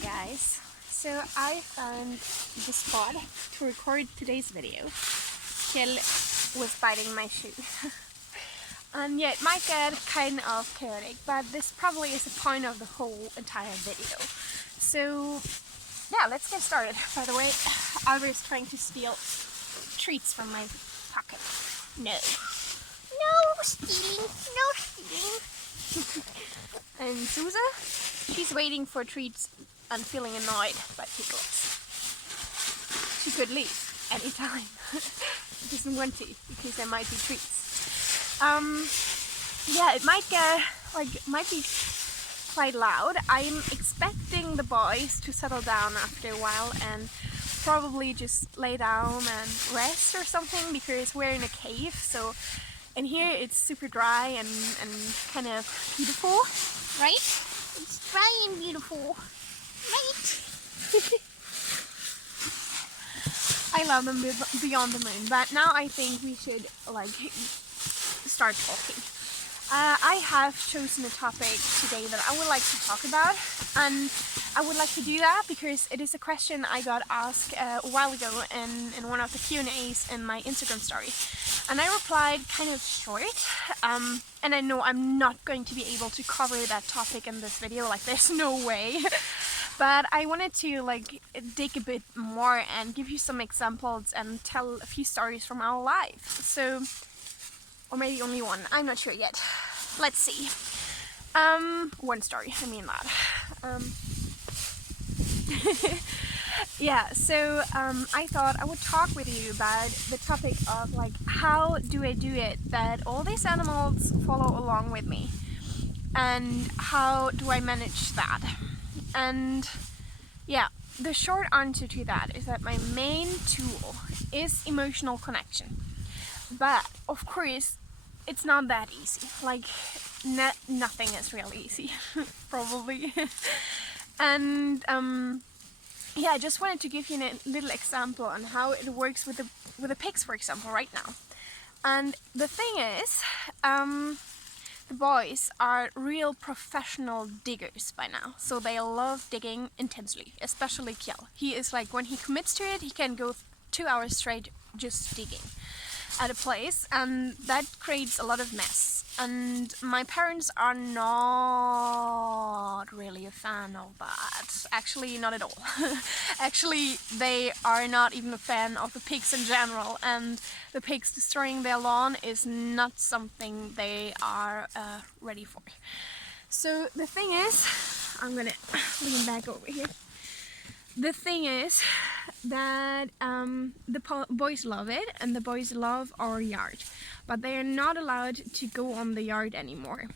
Guys, so I found the spot to record today's video. Kjell was biting my shoe. And yeah, it might get kind of chaotic, but this probably is the point of the whole entire video. So yeah, let's get started. By the way, Albert is trying to steal treats from my pocket. No. No stealing, no stealing. And Susa, she's waiting for treats and feeling annoyed by piglets. She could leave anytime. She doesn't want to because there might be treats. Yeah, it might be quite loud. I'm expecting the boys to settle down after a while and probably just lay down and rest or something because we're in a cave. So in here it's super dry and kind of beautiful, right? It's dry and beautiful, right? I love them beyond the moon, but now I think we should start talking. I have chosen a topic today that I would like to talk about, and I would like to do that because it is a question I got asked a while ago in one of the Q&As in my Instagram story. And I replied kind of short, and I know I'm not going to be able to cover that topic in this video, there's no way. But I wanted to dig a bit more and give you some examples and tell a few stories from our life. So, or maybe only one, I'm not sure yet. Let's see. One story, I mean that. Yeah, so I thought I would talk with you about the topic of how do I do it that all these animals follow along with me, and how do I manage that? And yeah, the short answer to that is that my main tool is emotional connection. But of course, it's not that easy. Nothing is real easy, probably. And yeah, I just wanted to give you a little example on how it works with the pigs, for example, right now. And the thing is, the boys are real professional diggers by now, so they love digging intensely, especially Kjell. He is when he commits to it, he can go 2 hours straight just digging at a place, and that creates a lot of mess. And my parents are not really a fan of that. Actually, not at all. Actually, they are not even a fan of the pigs in general, and the pigs destroying their lawn is not something they are ready for. So the thing is, I'm gonna lean back over here. The thing is that the boys love it, and the boys love our yard, but they are not allowed to go on the yard anymore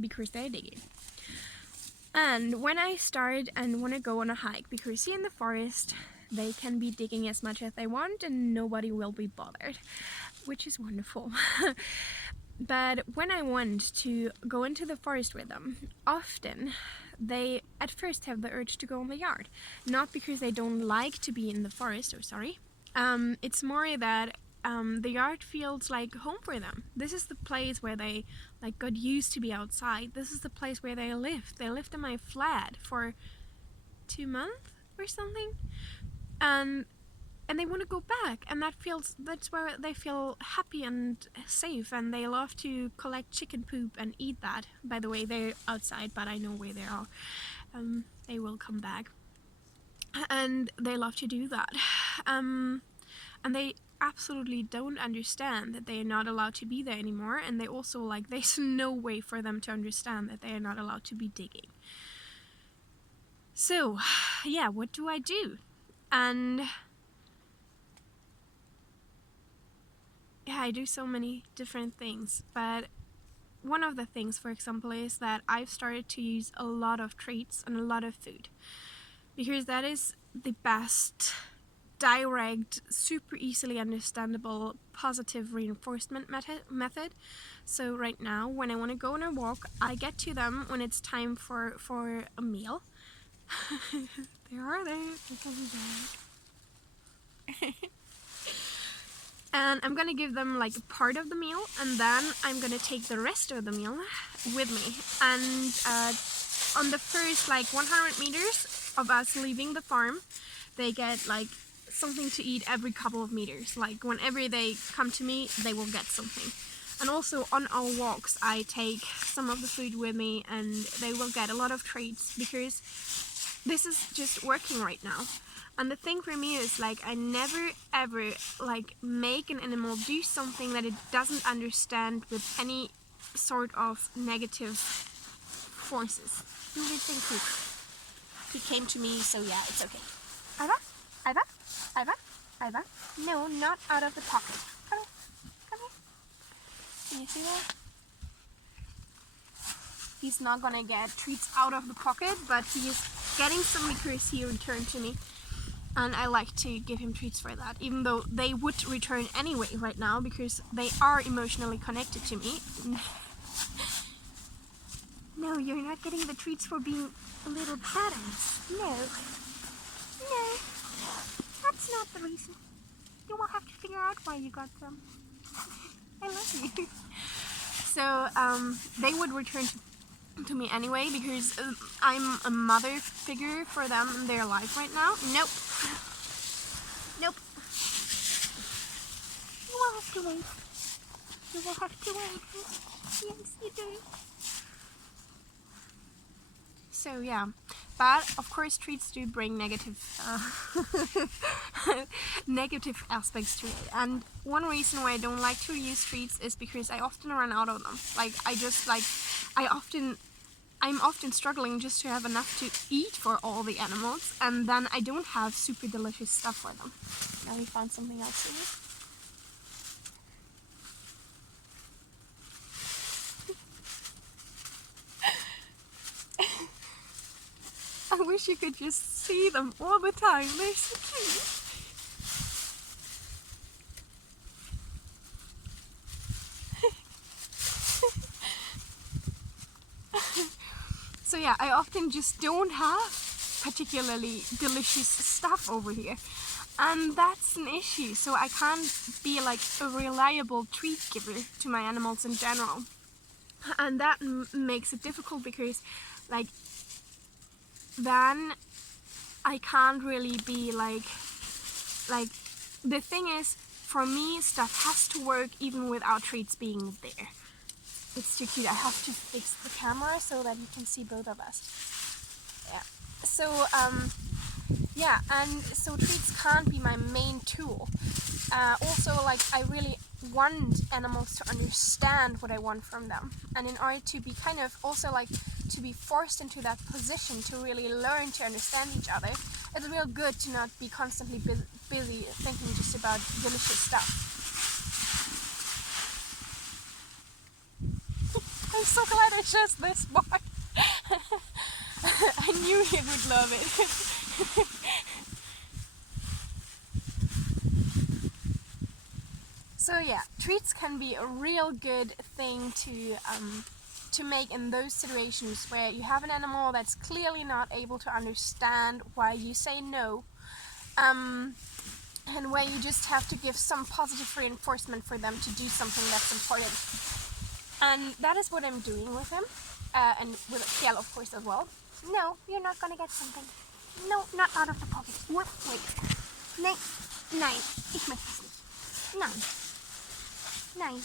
because they're digging. And when I start and want to go on a hike, because here in the forest they can be digging as much as they want and nobody will be bothered, which is wonderful. But when I want to go into the forest with them, often they at first have the urge to go in the yard. Not because they don't like to be in the forest, it's more that the yard feels like home for them. This is the place where they got used to be outside. This is the place where they lived. They lived in my flat for 2 months or something. And they want to go back, and that's where they feel happy and safe, and they love to collect chicken poop and eat that. By the way, they're outside, but I know where they are. They will come back, and they love to do that. And they absolutely don't understand that they are not allowed to be there anymore, and they also there's no way for them to understand that they are not allowed to be digging. So yeah, what do I do? And yeah, I do so many different things, but one of the things, for example, is that I've started to use a lot of treats and a lot of food, because that is the best, direct, super easily understandable, positive reinforcement method. So right now, when I want to go on a walk, I get to them when it's time for a meal. They are there. They're coming back. And I'm gonna give them part of the meal, and then I'm gonna take the rest of the meal with me. And on the first like 100 meters of us leaving the farm, they get like something to eat every couple of meters. Like whenever they come to me, they will get something. And also on our walks, I take some of the food with me, and they will get a lot of treats because this is just working right now. And the thing for me is like I never ever like make an animal do something that it doesn't understand with any sort of negative forces. You would think he came to me, so yeah, it's okay. Iva? Iva? Iva? Iva? No, not out of the pocket. Come here. Come here. Can you see that? He's not gonna get treats out of the pocket, but he is getting some because he returned to me. And I like to give him treats for that, even though they would return anyway right now because they are emotionally connected to me. No, you're not getting the treats for being a little badass. No. No. That's not the reason. You will have to figure out why you got them. I love you. So, they would return to me anyway because I'm a mother figure for them in their life right now. Nope. Nope. You will have to wait. You will have to wait. Yes, you do. So yeah, but of course treats do bring negative negative aspects to it. And one reason why I don't like to use treats is because I often run out of them. I'm often struggling just to have enough to eat for all the animals, and then I don't have super delicious stuff for them. Now we found something else here. I wish you could just see them all the time. They're so cute. So yeah, I often just don't have particularly delicious stuff over here. And that's an issue. So I can't be like a reliable treat giver to my animals in general. And that makes it difficult because like then I can't really be like the thing is, for me stuff has to work even without treats being there. It's too cute. I have to fix the camera so that you can see both of us. Yeah. So yeah, and so treats can't be my main tool. Also, like I really want animals to understand what I want from them, and in order to be kind of also like to be forced into that position to really learn to understand each other, it's real good to not be constantly busy thinking just about delicious stuff. I'm so glad I chose this part. I knew he would love it. So yeah, treats can be a real good thing to make in those situations where you have an animal that's clearly not able to understand why you say no, and where you just have to give some positive reinforcement for them to do something that's important. And that is what I'm doing with him, and with Kjell of course as well. No, you're not gonna get something. No, not out of the pocket. Wait. Nein. Ich möchte es nicht. Nein. Nein.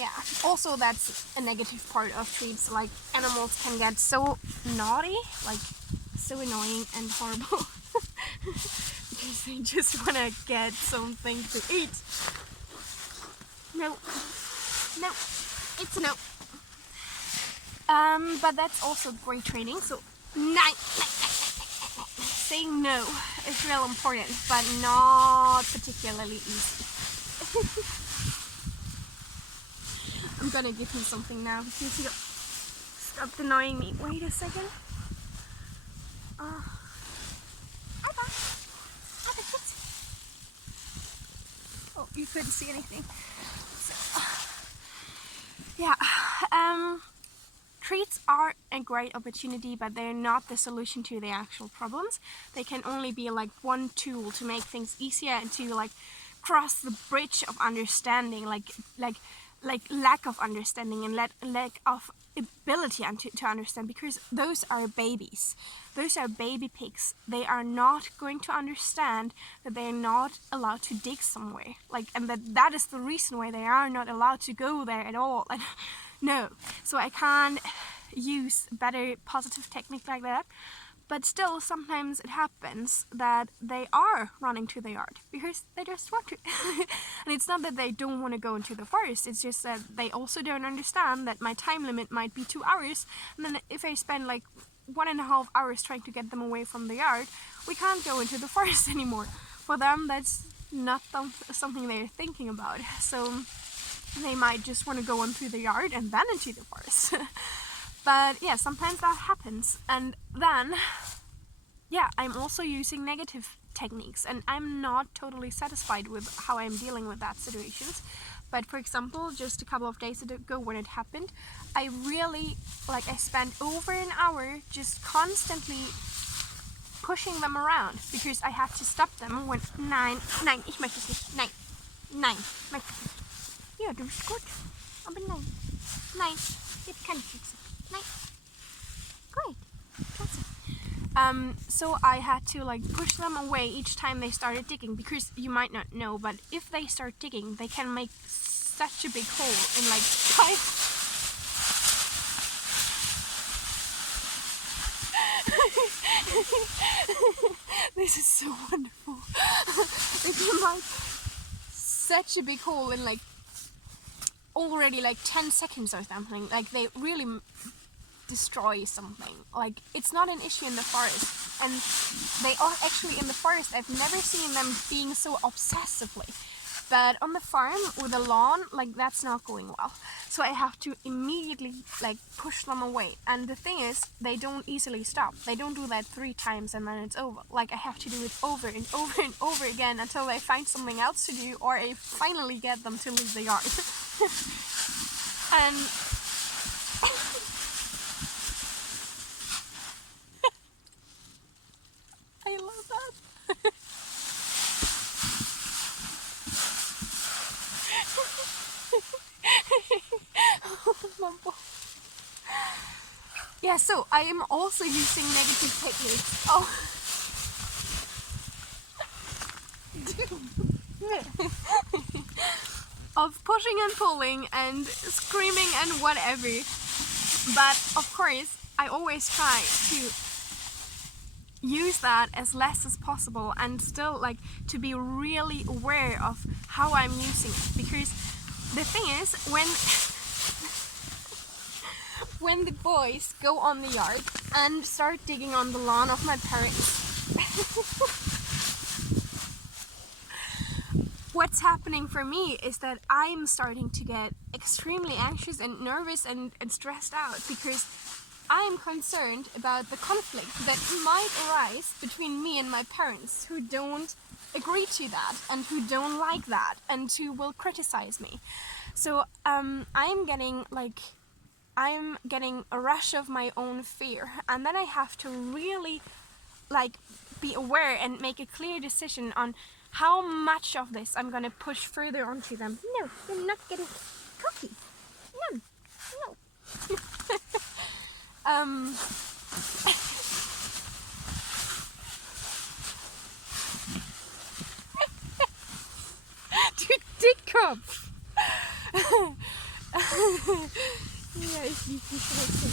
Yeah, also that's a negative part of treats. Like animals can get so naughty, like so annoying and horrible because they just want to get something to eat. No, it's a no. But that's also great training. So saying no is real important, but not particularly easy. I'm gonna give him something now because he stopped annoying me. Wait a second. Oh, you couldn't see anything. So, yeah, treats are a great opportunity, but they're not the solution to the actual problems. They can only be like one tool to make things easier and to like cross the bridge of understanding, like lack of understanding and lack of ability to understand, because those are babies. Those are baby pigs. They are not going to understand that they are not allowed to dig somewhere. And that is the reason why they are not allowed to go there at all. And no. So I can't use better positive technique like that. But still, sometimes it happens that they are running to the yard because they just want to. And it's not that they don't want to go into the forest, it's just that they also don't understand that my time limit might be 2 hours. And then if I spend 1.5 hours trying to get them away from the yard, we can't go into the forest anymore. For them, that's not something they're thinking about. So they might just want to go on through the yard and then into the forest. But yeah, sometimes that happens. And then, yeah, I'm also using negative techniques, and I'm not totally satisfied with how I'm dealing with that situations. But for example, just a couple of days ago when it happened, I really, I spent over an hour just constantly pushing them around because I had to stop them when nein, ich möchte es nicht, nein, möchte ich nicht. Ja, du bist gut, aber nein, jetzt kann ich nicht. Great. So I had to push them away each time they started digging, because you might not know, but if they start digging, they can make such a big hole in 5. This is so wonderful. They can make such a big hole in already 10 seconds or something. They really destroy something. It's not an issue in the forest, and they are actually in the forest. I've never seen them being so obsessively, but on the farm with a lawn, that's not going well. So I have to immediately push them away. And the thing is, they don't easily stop. They don't do that 3 times and then it's over. I have to do it over and over and over again until I find something else to do, or I finally get them to leave the yard. And I love that. Oh my God. Yeah, so I am also using negative techniques. Oh. Of pushing and pulling and screaming and whatever. But of course, I always try to use that as less as possible, and still to be really aware of how I'm using it, because the thing is, when the boys go on the yard and start digging on the lawn of my parents, what's happening for me is that I'm starting to get extremely anxious and nervous and stressed out, because I am concerned about the conflict that might arise between me and my parents, who don't agree to that and who don't like that and who will criticize me. So I'm getting a rush of my own fear, and then I have to really be aware and make a clear decision on how much of this I'm gonna push further onto them. No, you're not getting cocky. No. Du Dickkopf! Ja, ich liebe dich trotzdem.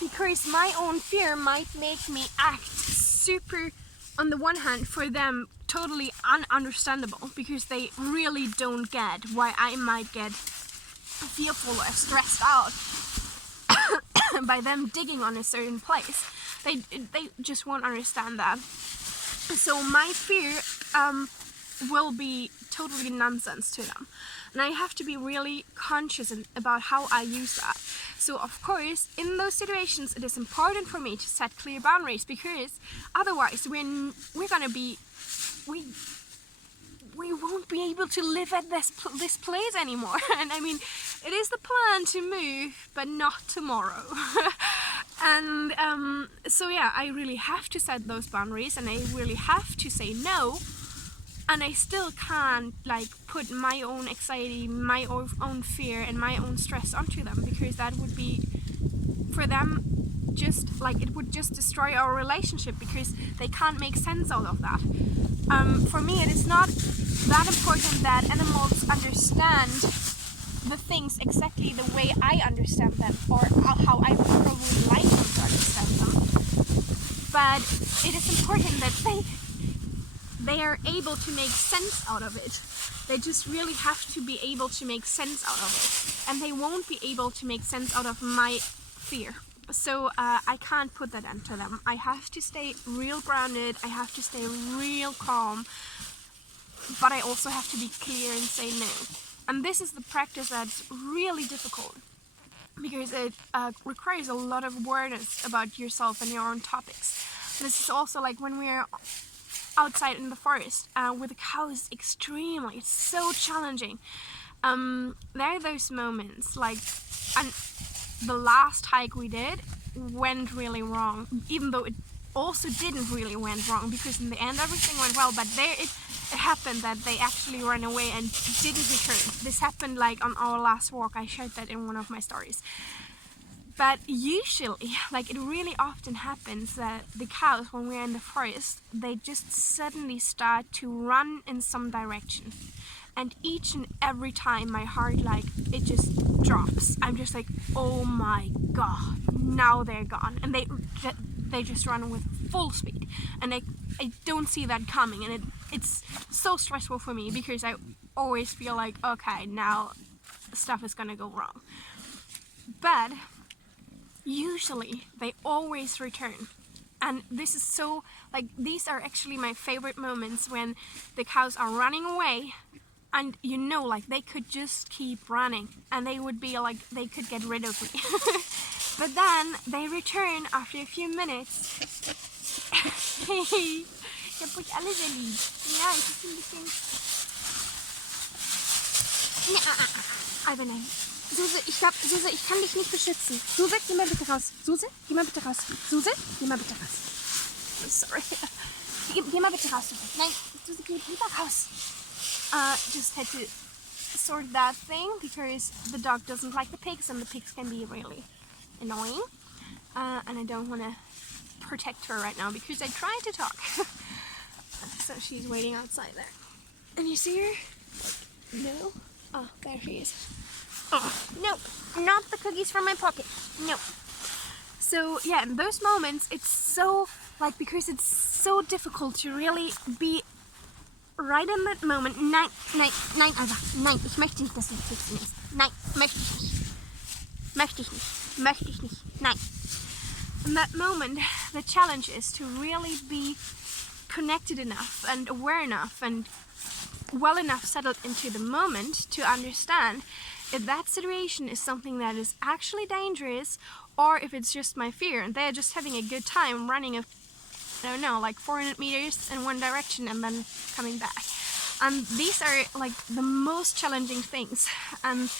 Because my own fear might make me act super, on the one hand, for them totally ununderstandable, because they really don't get why I might get fearful or stressed out by them digging on a certain place. They just won't understand that. So my fear will be totally nonsense to them, and I have to be really conscious about how I use that. So of course, in those situations, it is important for me to set clear boundaries, because otherwise we're gonna be we won't be able to live at this place anymore. And I mean, it is the plan to move, but not tomorrow. And so yeah, I really have to set those boundaries, and I really have to say no and I still can't like put my own anxiety, my own fear and my own stress onto them, because that would be for them just like it would just destroy our relationship, because they can't make sense out of that. For me, it is not that important that animals understand the things exactly the way I understand them, or how I would probably like them to understand them, but it is important that they are able to make sense out of it. They just really have to be able to make sense out of it, and they won't be able to make sense out of my fear. So I can't put that onto them. I have to stay real grounded, I have to stay real calm, but I also have to be clear and say no. And this is the practice that's really difficult, because it requires a lot of awareness about yourself and your own topics. This is also like when we're outside in the forest with the cows, extremely, it's so challenging. There are those moments like, and the last hike we did went really wrong, even though it also didn't really went wrong, because in the end everything went well, but there it happened that they actually ran away and didn't return. This happened like on our last walk. I shared that in one of my stories. But usually, like it really often happens that the cows, when we're in the forest, they just suddenly start to run in some direction. And each and every time my heart, like, it just drops. I'm just like, oh my god, now they're gone. And they just run with full speed. And I don't see that coming. And it's so stressful for me, because I always feel like, okay, now stuff is gonna go wrong. But usually they always return. And this is so, like, these are actually my favorite moments, when the cows are running away, and you know, like, they could just keep running and they would be like, they could get rid of me. But then they return after a few minutes. Hey, ich hab euch alle sehr lieb. Ja, ich bin ein bisschen... Aber nein. Suse, ich glaube, Suse, ich kann dich nicht beschützen. Suse, geh mal bitte raus. Suse, geh mal bitte raus. Suse, geh mal bitte raus. Sorry. Geh mal bitte raus, Suse. Nein, Suse, geh lieber raus. Just had to sort that thing, because the dog doesn't like the pigs, and the pigs can be really annoying. And I don't want to protect her right now, because I tried to talk. So she's waiting outside there. And you see her? No? Oh, there she is. Oh, no, not the cookies from my pocket. No. So yeah, in those moments, it's so, like, because it's so difficult to really be right in that moment. Nein, nein, nein, Alva, nein, ich möchte nicht, dass du Kekse nimmst. Nein, möchte ich nicht. Möchte ich nicht. Möchte ich nicht. Nein. In that moment, the challenge is to really be connected enough and aware enough and well enough settled into the moment to understand if that situation is something that is actually dangerous, or if it's just my fear and they're just having a good time running I don't know, like 400 meters in one direction and then coming back. And these are like the most challenging things, and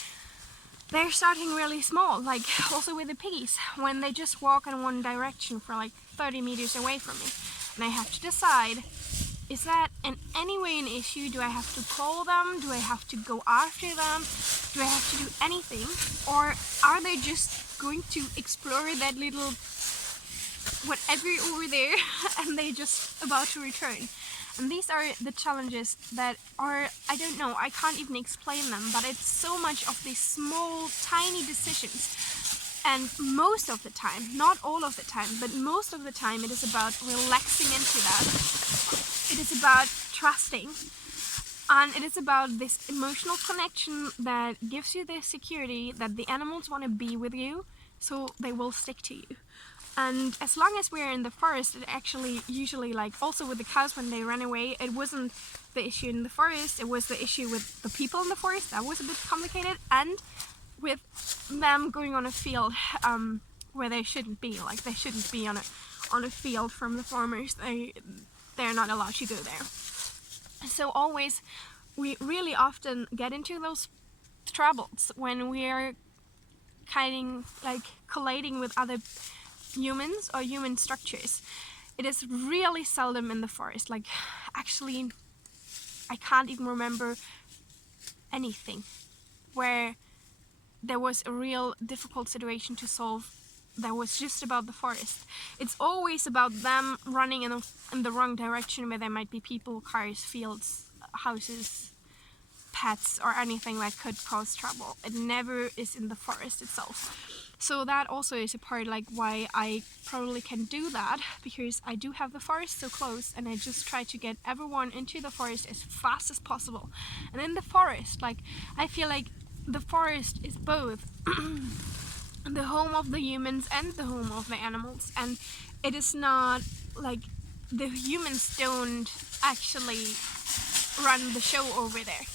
they're starting really small, like also with the piggies, when they just walk in one direction for like 30 meters away from me, and I have to decide, is that in any way an issue? Do I have to call them? Do I have to go after them? Do I have to do anything? Or are they just going to explore that little whatever over there and they're just about to return? And these are the challenges that are, I don't know, I can't even explain them, but it's so much of these small, tiny decisions. And most of the time, not all of the time, but most of the time, it is about relaxing into that. It is about trusting, and it is about this emotional connection that gives you the security that the animals want to be with you, so they will stick to you. And as long as we're in the forest, it actually usually, like also with the cows when they ran away, it wasn't the issue in the forest, it was the issue with the people in the forest. That was a bit complicated, and with them going on a field where they shouldn't be. Like, they shouldn't be on a field from the farmers. They're not allowed to go there. So always, we really often get into those troubles when we're kind of like colliding with other humans or human structures. It is really seldom in the forest. Like, actually I can't even remember anything where there was a real difficult situation to solve that was just about the forest. It's always about them running in the wrong direction, where there might be people, cars, fields, houses, pets, or anything that could cause trouble. It never is in the forest itself. So that also is a part like why I probably can do that, because I do have the forest so close, and I just try to get everyone into the forest as fast as possible. And in the forest, like, I feel like the forest is both the home of the humans and the home of the animals, and it is not like the humans don't actually run the show over there.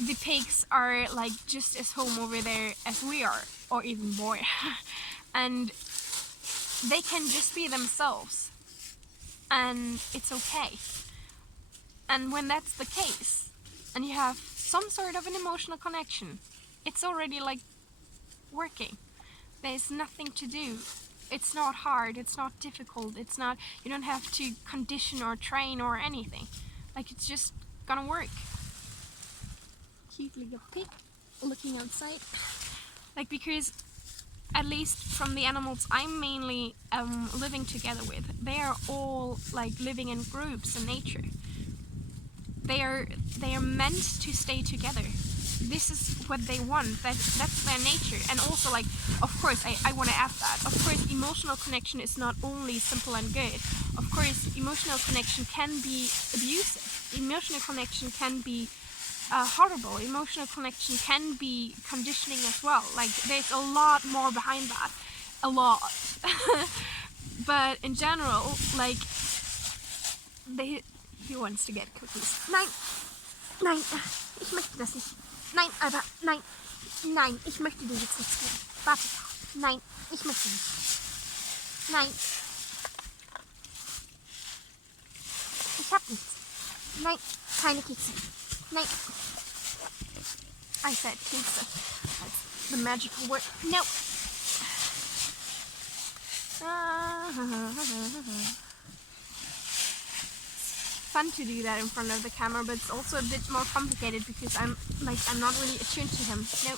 The pigs are like just as home over there as we are, or even more. And they can just be themselves, and it's okay. And when that's the case, and you have some sort of an emotional connection, it's already like working. There's nothing to do. It's not hard, it's not difficult, it's not, you don't have to condition or train or anything. Like, it's just gonna work. Cute little pig looking outside. Like, because at least from the animals I'm mainly living together with, they are all like living in groups in nature. They are meant to stay together. This is what they want. That's their nature. And also, like, of course, I want to add that. Of course, emotional connection is not only simple and good. Of course, emotional connection can be abusive. Emotional connection can be horrible. Emotional connection can be conditioning as well. Like, there's a lot more behind that. A lot. But in general, like, he wants to get cookies. Nein! Nein! Ich möchte das nicht. Nein, Alba! Nein! Nein! Ich möchte dir jetzt nichts geben. Warte! Nein! Ich möchte nicht. Nein! Ich hab nichts. Nein! Keine Kekse. Nein! I said Kekse. That's the magical word. No! Fun to do that in front of the camera, but it's also a bit more complicated because I'm not really attuned to him. No,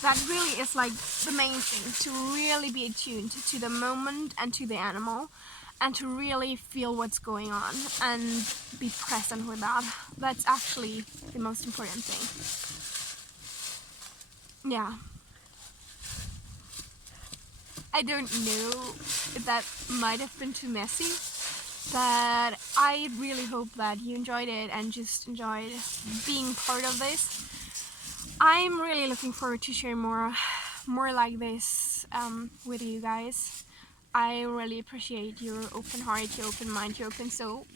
that really is like the main thing, to really be attuned to the moment and to the animal, and to really feel what's going on and be present with that. That's actually the most important thing. Yeah. I don't know if that might have been too messy, but I really hope that you enjoyed it and just enjoyed being part of this. I'm really looking forward to share more like this with you guys. I really appreciate your open heart, your open mind, your open soul.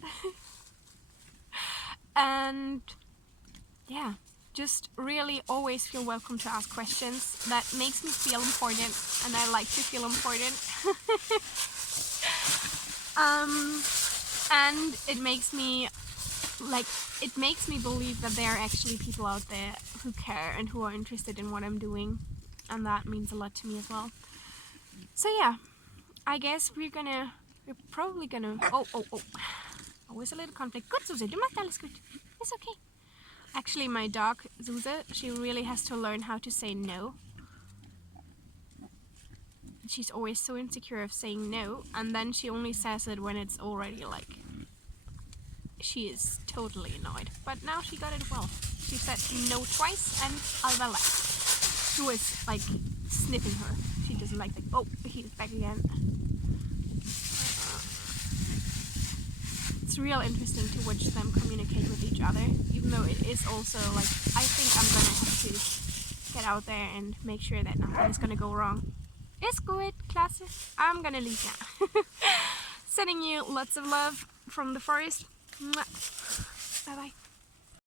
And yeah, just really always feel welcome to ask questions. That makes me feel important, and I like to feel important. And it makes me believe that there are actually people out there who care and who are interested in what I'm doing, and that means a lot to me as well. So yeah, I guess we're probably gonna always a little conflict. Good, Susie, du machst alles gut. It's okay. Actually, my dog, Susie, she really has to learn how to say no. She's always so insecure of saying no, and then she only says it when it's already like she is totally annoyed. But now she got it well. She said no twice, and Alva left. She was like sniffing her. She doesn't like that. Oh, he's back again. It's real interesting to watch them communicate with each other, even though it is also like, I think I'm gonna have to get out there and make sure that nothing is gonna go wrong. It's good, klasse. I'm gonna leave now. Sending you lots of love from the forest. Bye bye.